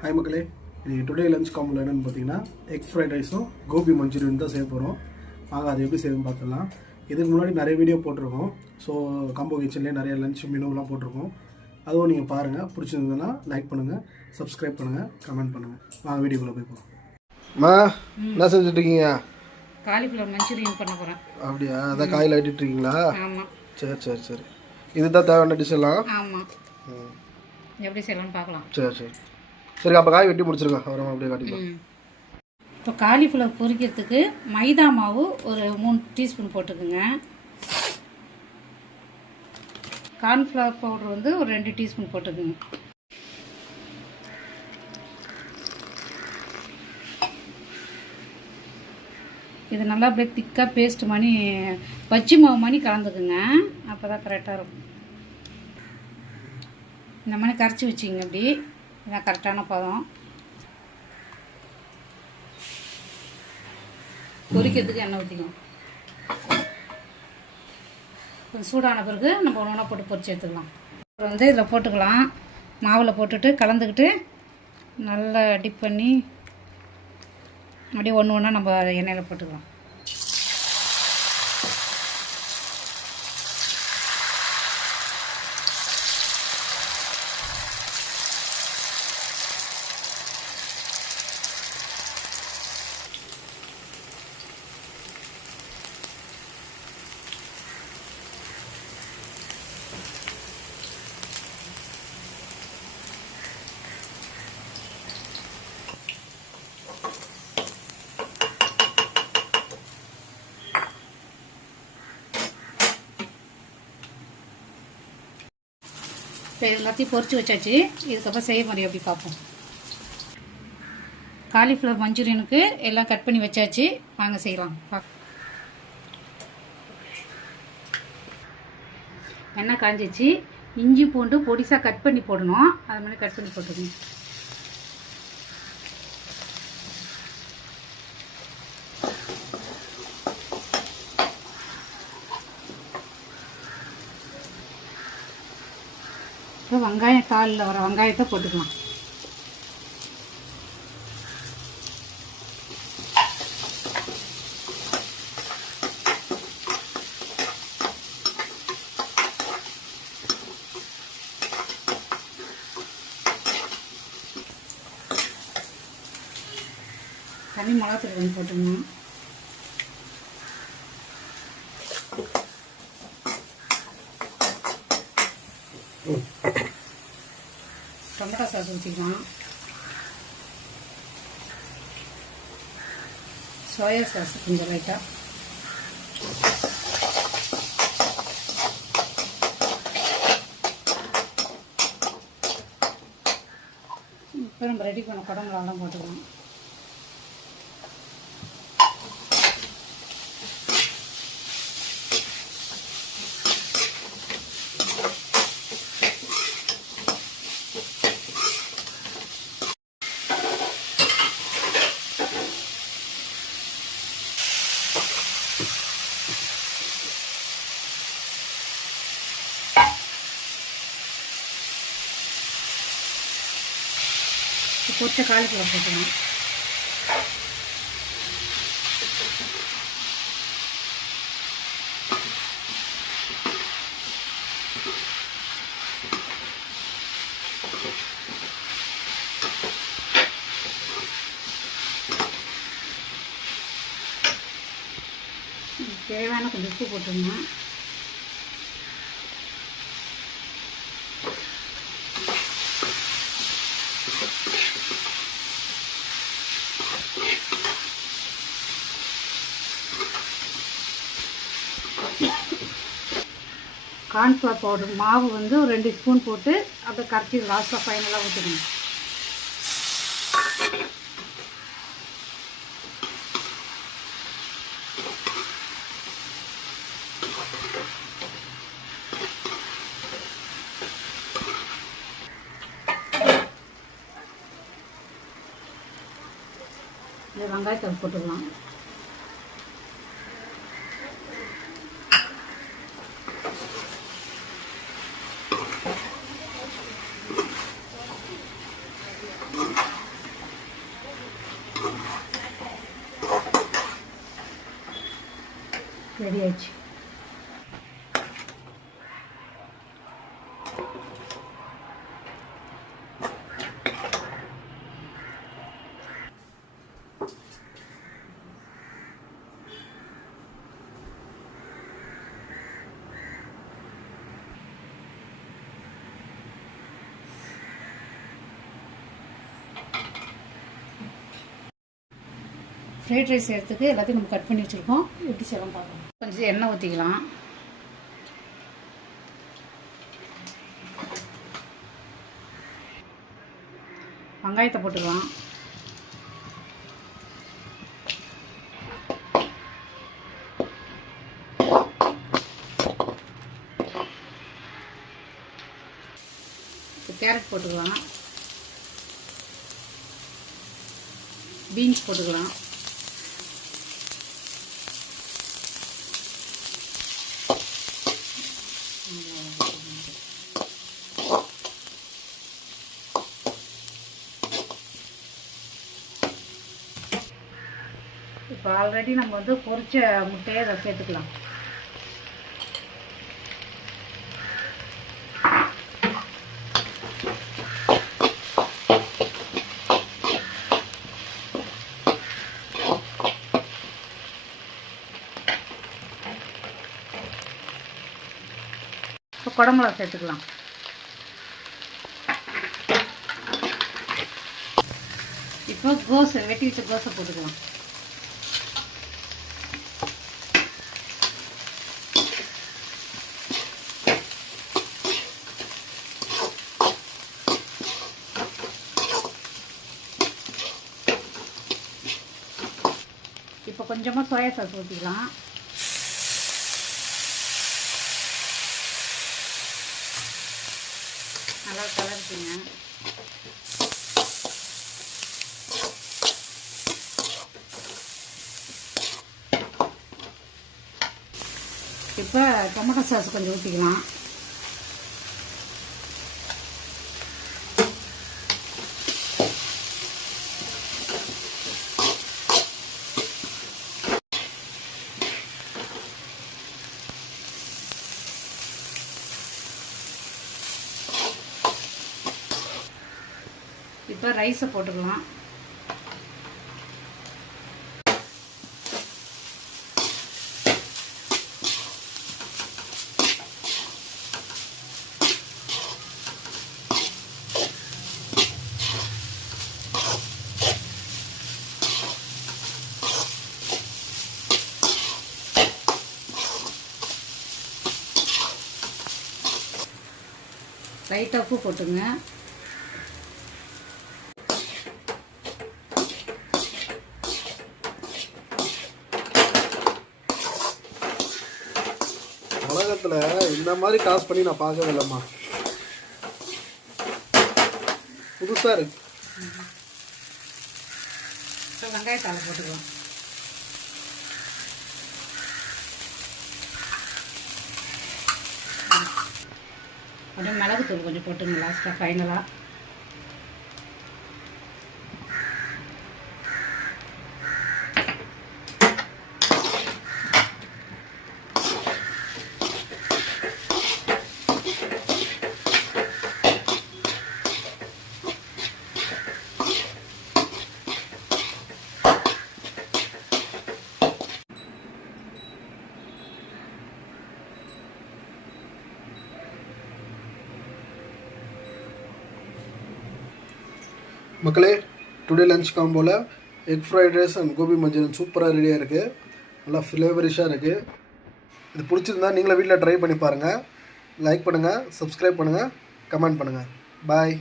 Hi மக்களே, இது today lunch காம்போவில் என்னென்னு பார்த்தீங்கன்னா எக் ஃப்ரைட் ரைஸும் கோபி மஞ்சூரியன் தான் செய்ய போகிறோம். வாங்க அது எப்படி செய்யணும்னு பார்த்துக்கலாம். இதுக்கு முன்னாடி நிறைய வீடியோ போட்டிருக்கோம். ஸோ காம்போ கிச்சன்லேயே நிறைய லஞ்ச் மெனுலாம் போட்டிருக்கோம். அதுவும் நீங்கள் பாருங்கள். பிடிச்சிருந்ததுன்னா லைக் பண்ணுங்கள், சப்ஸ்கிரைப் பண்ணுங்கள், கமெண்ட் பண்ணுங்கள். வாங்க வீடியோக்குள்ளே போய் போகிறோம். மா என்ன செஞ்சுட்ருக்கீங்க? காலிஃப்ளவர் மஞ்சூரியன் பண்ண போகிறேன். அப்படியா? அதான் காயில் ஆட்டிட்டுருக்கீங்களா? ஆமாம். சரி சரி சரி. இதுதான் தேவையான டிஷ் எல்லாம். ஆமாம். எப்படி செய்யலாம்னு பார்க்கலாம். சரி சரி சரி. அப்போ காய் வெட்டி முடிச்சிருக்கேன். அப்புறம் அப்படியே காட்டிக்கலாம். இப்போ காலிஃப்ளவர் பொரிக்கிறதுக்கு மைதா மாவு ஒரு 3 டீஸ்பூன் போட்டுக்குங்க. கார்ன்ஃப்ளவர் பவுடர் வந்து ஒரு 2 டீஸ்பூன் போட்டுக்குங்க. இது நல்லா அப்படியே திக்காக பேஸ்ட் பண்ணி பஜ்ஜி மாவு மாதிரி கலந்துக்குங்க. அப்போ தான் கரெக்டாக இருக்கும். இந்த மாதிரி கரைச்சி வச்சிங்க. அப்படி இதான் கரெக்டான பதம். பொரிக்கிறதுக்கு எண்ணெய் ஊற்றிக்கும். கொஞ்சம் சூடான பிறகு நம்ம ஒன்று ஒன்றா போட்டு பொரிச்சு எடுத்துக்கலாம். அப்புறம் வந்து இதில் போட்டுக்கலாம். மாவில் போட்டுட்டு கலந்துக்கிட்டு நல்லா டிப் பண்ணி அப்படியே ஒன்று ஒன்றா நம்ம எண்ணெயில் போட்டுக்கலாம். இப்போ எல்லாத்தையும் பொரிச்சு வச்சாச்சு. இதுக்கப்புறம் செய்ய மாதிரி எப்படி பார்ப்போம். காலிஃப்ளவர் மஞ்சூரியனுக்கு எல்லாம் கட் பண்ணி வச்சாச்சு. வாங்க செய்யலாம். எண்ணெய் காஞ்சிச்சு. இஞ்சி பூண்டு பொடிசாக கட் பண்ணி போடணும். அது மாதிரி கட் பண்ணி போட்டுக்கணும். இப்போ வெங்காயம், காலில் வர வெங்காயத்தை போட்டுக்கலாம். தனி மிளகாத்தூள் கொஞ்சம் போட்டுக்கணும். டொமேட்டோ சாஸ் ஊற்றிக்கலாம். சோயா சாஸ் கொஞ்சம் லைட்டாக. இப்போ நம்ம ரெடி பண்ண குடம்புலாம் போட்டுக்கலாம். பொரிச்ச காலிஃப்ளவர் போட்டுக்கலாம். தேவையான கொஞ்சம் உப்பு போட்டுருங்க. கார்ன்ஃப்ளவர் பவுடர் மாவு வந்து ஒரு 2 ஸ்பூன் போட்டு அப்படியே கரைச்சி லாஸ்ட்டாக ஃபைனலாக ஊற்றிக்கணும். இந்த வெங்காயத்தை போட்டுக்கலாம். ரெடி ஆயிடுச்சு. ஃப்ரைட் ரைஸ் செய்கிறதுக்கு எல்லாத்தையும் நம்ம கட் பண்ணி வச்சுருக்கோம். எப்படி செய்யலாம் பார்க்கலாம். கொஞ்சம் எண்ணெய் ஊற்றிக்கலாம். வெங்காயத்தை போட்டுக்கலாம். கேரட் போட்டுக்கலாம். பீன்ஸ் போட்டுக்கலாம். இப்போ ஆல்ரெடி நம்ம வந்து பொரிச்ச முட்டையை அதை சேர்த்துக்கலாம். இப்போ குடமிளகா சேர்த்துக்கலாம். இப்போ கோஸை வெட்டி வச்ச கோஸை போட்டுக்கலாம். இப்போ கொஞ்சமாக சோயா சாஸ் ஊற்றிக்கலாம். நல்லா கலர்க்குங்க. இப்போ டொமேட்டோ சாஸ் கொஞ்சம் ஊற்றிக்கலாம். இப்போ ரைஸை போட்டுக்கலாம். லைட்டாக உப்பு போட்டுங்க. உலகத்தில் இந்த மாதிரி டாஸ் பண்ணி நான் பார்க்கவே இல்லைம்மா. புதுசாக இருக்கு. வெங்காயத்தாளை போட்டுக்கலாம். அப்படியே மிளகுத்தூள் கொஞ்சம் போட்டுங்க லாஸ்ட்டாக ஃபைனலாக. மக்களே, டுடே லஞ்ச் காம்போவில் egg fried rice and gobi manchurian சூப்பராக ரெடியாக இருக்குது. நல்லா ஃப்ளேவரிஷாக இருக்குது. இது பிடிச்சிருந்தா நீங்களே வீட்டில் ட்ரை பண்ணி பாருங்கள். லைக் பண்ணுங்கள், சப்ஸ்கிரைப் பண்ணுங்கள், கமெண்ட் பண்ணுங்கள். பாய்.